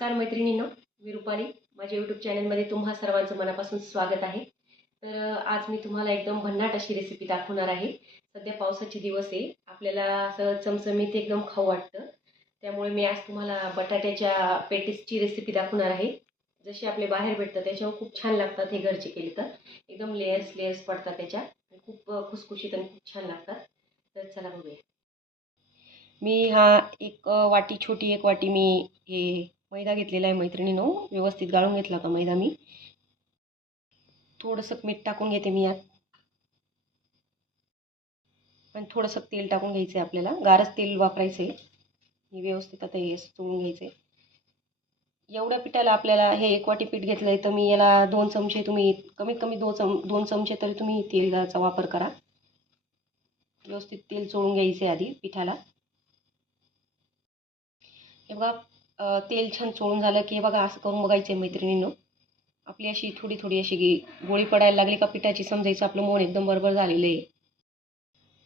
नमस्कार मैत्रिणींनो मी रुपाली. माझ्या यूट्यूब चॅनलमध्ये तुम्हा सर्वांचं मनापासून स्वागत आहे. तर आज मी तुम्हाला एकदम भन्नाट अशी रेसिपी दाखवणार आहे. सध्या पावसाचे दिवस आहे. आपल्याला असं चमचमीत एकदम खाऊ वाटतं. त्यामुळे मी आज तुम्हाला बटाट्याच्या पेटीसची रेसिपी दाखवणार आहे. जशी आपले बाहेर भेटतं त्याच्यावर खूप छान लागतात हे घरचे केले तर. एकदम लेयर्स लेयर्स पडतात त्याच्या. खूप खुसखुशीत आणि खूप छान लागतात. तर चला बघूया. मी हा एक वाटी छोटी एक वाटी मी हे मैदा घेतलेला आहे मैत्रिणीनो. व्यवस्थित गाळून घेतला का मैदा मी. थोडंसं मीठ टाकून घेते मी यात. आणि थोडंसं तेल टाकून घ्यायचं आहे आपल्याला. गारच तेल वापरायचं आहे हे व्यवस्थित आता हे चोळून घ्यायचं आहे एवढ्या पिठाला आपल्याला हे एक वाटी पीठ घेतलं आहे तर मी याला दोन चमचे तुम्ही कमीत कमी दोन चम दोन चमचे तरी तुम्ही तेलाचा वापर करा. व्यवस्थित तेल चोळून घ्यायचे आधी पिठाला. हे बघा तेल छान चोळून झालं की बघा असं करून बघायचं आहे मैत्रिणीनं. आपली अशी थोडी थोडी अशी गोळी पडायला लागली का पिठाची समजायचं आपलं मोहन एकदम बरोबर झालेलं आहे.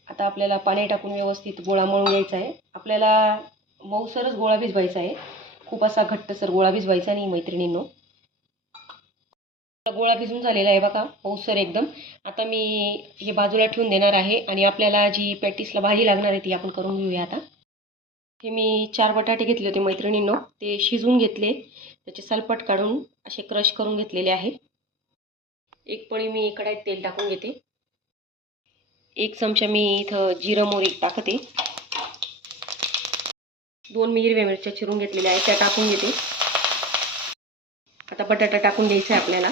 आता आपल्याला पाणी टाकून व्यवस्थित गोळा मळून घ्यायचा आहे. आपल्याला मऊसरच गोळा भिजवायचा आहे. खूप असा घट्टसर गोळा भिजवायचा नाही मैत्रिणींनो. गोळा भिजून झालेला आहे बघा मऊसर एकदम. आता मी हे बाजूला ठेवून देणार आहे आणि आपल्याला जी पॅटीसला भाजी लागणार आहे ती आपण करून घेऊया आता. हे मी चार बटाटे घेतले होते मैत्रिणींनो. ते शिजवून घेतले. त्याचे सलपट काढून असे क्रश करून घेतलेले आहे. एक पळी मी कढाईत तेल टाकून घेते. एक चमचा मी इथं जिरं मोरी टाकते. दोन मी हिरव्या मिरच्या चिरून घेतलेल्या आहेत त्या टाकून घेते. आता बटाटा टाकून द्यायचा आहे आपल्याला.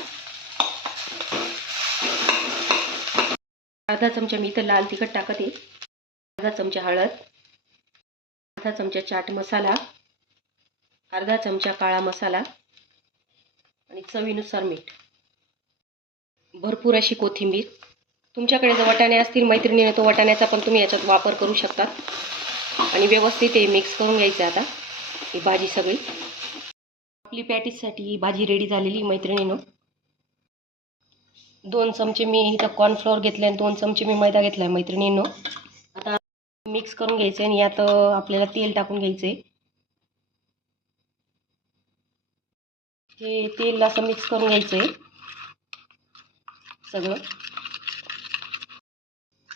अर्धा चमचा मी इथं लाल तिखट टाकते. अर्धा चमचा हळद. अर्धा चमचा चाट मसाला अर्धा चमचा काळा मसाला आणि चवीनुसार मीठ. भरपूर अशी कोथिंबीर. तुमच्याकडे जर वाटाणे असतील मैत्रिणीने तो वाटाण्याचा पण तुम्ही याच्यात वापर करू शकता. आणि व्यवस्थित हे मिक्स करून घ्यायचं आता ही भाजी सगळी. आपली पॅटीससाठी ही भाजी रेडी झालेली मैत्रिणीनं. दोन चमचे मी इथं कॉर्नफ्लॉवर घेतले आणि दोन चमचे मी मैदा घेतला आहे मैत्रिणींनो. मिक्स करून घ्यायचं आणि यात आपल्याला तेल टाकून घ्यायचं. आहे हे तेल असं मिक्स करून घ्यायचं आहे सगळं.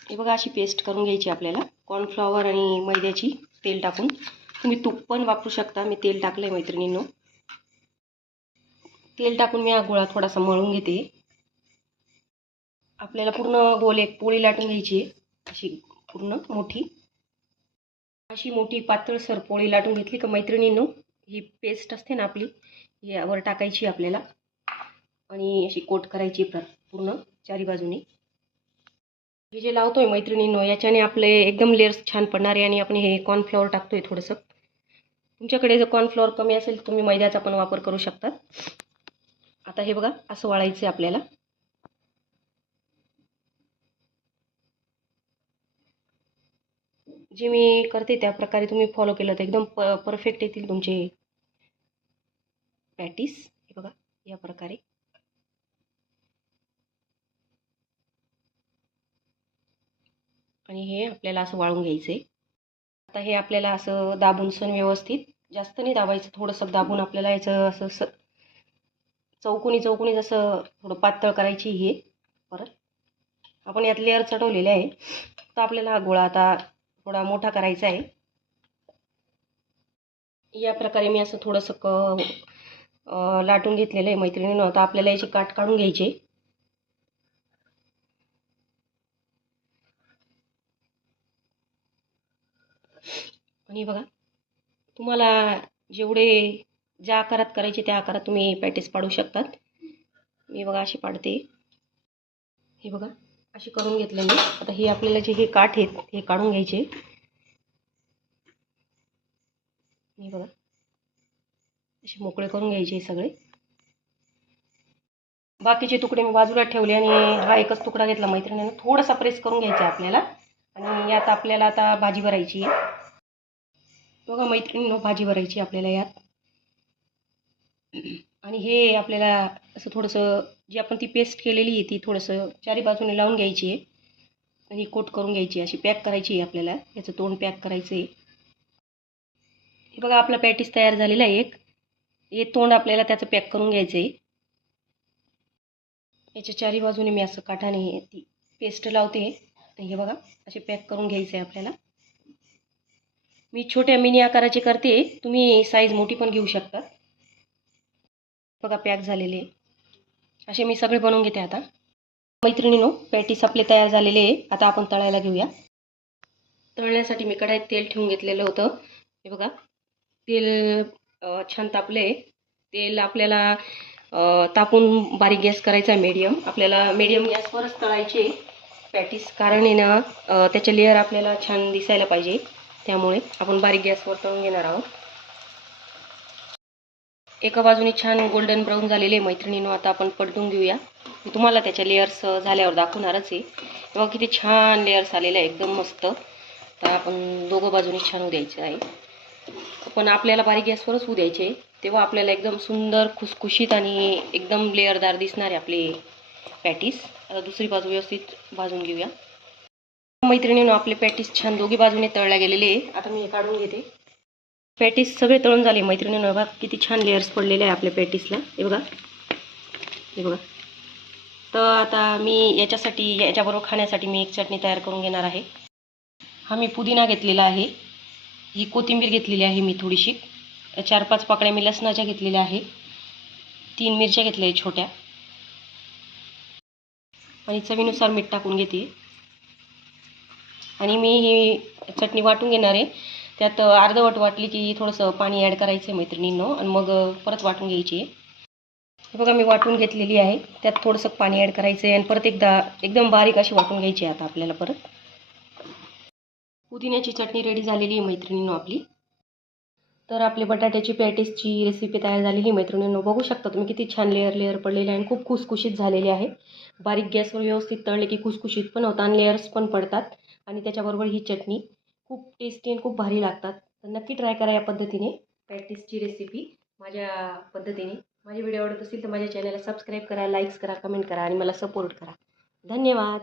हे बघा अशी पेस्ट करून घ्यायची आपल्याला. कॉर्नफ्लॉवर आणि मैद्याची तेल टाकून. तुम्ही तूप पण वापरू शकता. मी तेल टाकलं आहे मैत्रिणींनो. तेल टाकून मी हा गोळा थोडासा मळून घेते. आपल्याला पूर्ण गोल एक पोळी लाटून घ्यायची आहे. अशी पूर्ण मोठी. अशी मोठी पातळ पोळी लाटून घेतली. का मैत्रिणींनो ही पेस्ट असते ना आपली यावर टाकायची आपल्याला. आणि अशी कोट करायची प्र पूर्ण चारी बाजूनी. हे जे लावतोय मैत्रिणींनो याच्याने आपले एकदम लेअर्स छान पडणारे आणि आपण हे कॉर्नफ्लॉवर टाकतोय थोडंसं. तुमच्याकडे जर कॉर्नफ्लॉवर कमी असेल तुम्ही मैद्याचा पण वापर करू शकतात आता हे बघा असं वाळायचं आहे आपल्याला. जे मी करते त्या प्रकारे तुम्ही फॉलो केलं तर एकदम प परफेक्ट येतील तुमचे पॅटीस हे बघा या प्रकारे. आणि हे आपल्याला असं वाळून घ्यायचं आहे आता हे आपल्याला असं दाबून सण व्यवस्थित जास्त नाही दाबायचं थोडंसं दाबून आपल्याला याचं असं स चौकोनी चौकोनी जसं थोडं पातळ करायची हे परत. आपण यात लेअर चढवलेले आहे. तर आपल्याला हा गोळा आता थोडा मोठा करायचा आहे. या प्रकारे मी असं थोडंसं क लाटून घेतलेलं आहे मैत्रिणीनं. आता आपल्याला याची काठ काढून घ्यायची आणि बघा तुम्हाला जेवढे ज्या आकारात करायचे त्या आकारात तुम्ही पॅटीस पाडू शकतात. मी बघा अशी पाडते. हे बघा. अशी करून घेतले मी आता हे आपल्याला जे हे काठ आहेत हे काढून घ्यायचे. हे बघा. असे मोकळे करून घ्यायचे सगळे. बाकीचे तुकडे मी बाजूला ठेवले आणि हा एकच तुकडा घेतला मैत्रिणीनं. थोडासा प्रेस करून घ्यायचा आहे आपल्याला. आणि यात आपल्याला आता भाजी भरायची आहे. बघा मैत्रिणीनं भाजी भरायची आपल्याला यात. आणि हे आपल्याला असं थोडंसं जी आपण ती पेस्ट केलेली आहे ती थोडंसं चारी बाजूने लावून घ्यायची आहे. ही कोट करून घ्यायची अशी पॅक करायची आहे आपल्याला. याचं तोंड पॅक करायचं आहे हे बघा आपला पॅटीस तयार झालेला आहे एक. हे तोंड आपल्याला त्याचं पॅक करून घ्यायचं आहे याच्या चारी बाजूने मी असं काठाने हे ती पेस्ट लावते. हे बघा असे पॅक करून घ्यायचं आहे आपल्याला. मी छोट्या मिनी आकाराचे करते. तुम्ही साईज मोठी पण घेऊ शकता. बघा पॅक झालेले. असे मी सगळे बनवून घेते आता. मैत्रिणीनो पॅटीस आपले तयार झालेले आहे. आता आपण तळायला घेऊया. तळण्यासाठी मी कढाईत तेल ठेवून घेतलेलं होतं. हे बघा तेल छान तापले तेल आपल्याला तापून बारीक गॅस करायचा आहे मीडियम आपल्याला मीडियम गॅसवरच तळायचे पॅटीस कारण आहे ना त्याचे लेअर आपल्याला छान दिसायला पाहिजे. त्यामुळे आपण बारीक गॅसवर तळून घेणार आहोत. एका बाजूने छान गोल्डन ब्राऊन झालेले मैत्रिणीनं आता आपण पलटून घेऊया. मी तुम्हाला त्याच्या लेअर्स झाल्यावर दाखवणारच आहे. तेव्हा किती छान लेअर्स आलेले आहे एकदम मस्त. तर आपण दोघं बाजूने छान होऊ द्यायचं आहे. पण आपल्याला बारीक गॅसवरच होऊ द्यायचे तेव्हा आपल्याला एकदम सुंदर खुसखुशीत आणि एकदम लेअरदार दिसणार आहे आपले पॅटीस आता दुसरी बाजू व्यवस्थित भाजून घेऊया. मैत्रिणीनं आपले पॅटीस छान दोघी बाजूने तळल्या गेलेले आहे. आता मी हे काढून घेते. पॅटीस सगळे तळून झाले. मैत्रिणीनं बघा किती छान लेअर्स पडलेले आहे आपल्या पॅटीसला. हे बघा. हे बघा. तर आता मी याच्यासाठी याच्याबरोबर खाण्यासाठी मी एक चटणी तयार करून घेणार आहे. हा मी पुदिना घेतलेला आहे. ही कोथिंबीर घेतलेली आहे मी थोडीशी. चार पाच पाकळ्या मी लसणाच्या घेतलेल्या आहे. तीन मिरच्या घेतल्या आहे छोट्या. आणि चवीनुसार मीठ टाकून घेते. आणि मी ही चटणी वाटून घेणार आहे. त्यात अर्धवट वाटली की थोडंसं पाणी ॲड करायचं आहे मैत्रिणींनो आणि मग परत वाटून घ्यायची. आहे हे बघा मी वाटून घेतलेली आहे. त्यात थोडंसं पाणी ॲड करायचं आहे आणि परत एकदा एकदम बारीक अशी वाटून घ्यायची आहे आता आपल्याला परत. पुदिन्याची चटणी रेडी झालेली आहे मैत्रिणींनो आपली. तर आपली बटाट्याची पॅटीसची रेसिपी तयार झालेली मैत्रिणींनो. बघू शकता तुम्ही किती छान लेअर लेअर पडलेले आहे आणि खूप खुसखुशीत झालेले आहे. बारीक गॅसवर व्यवस्थित तळले की खुसखुशीत पण होतात आणि लेअर्स पण पडतात. आणि त्याच्याबरोबर ही चटणी. खूप टेस्टी आणि खूप भारी लागतात. तर नक्की ट्राय करा या पद्धतीने. पॅटीसची रेसिपी माझ्या पद्धतीने. माझे व्हिडिओ आवडत असतील तर माझ्या चॅनलला सबस्क्राईब करा लाईक्स करा कमेंट करा आणि मला सपोर्ट करा. धन्यवाद!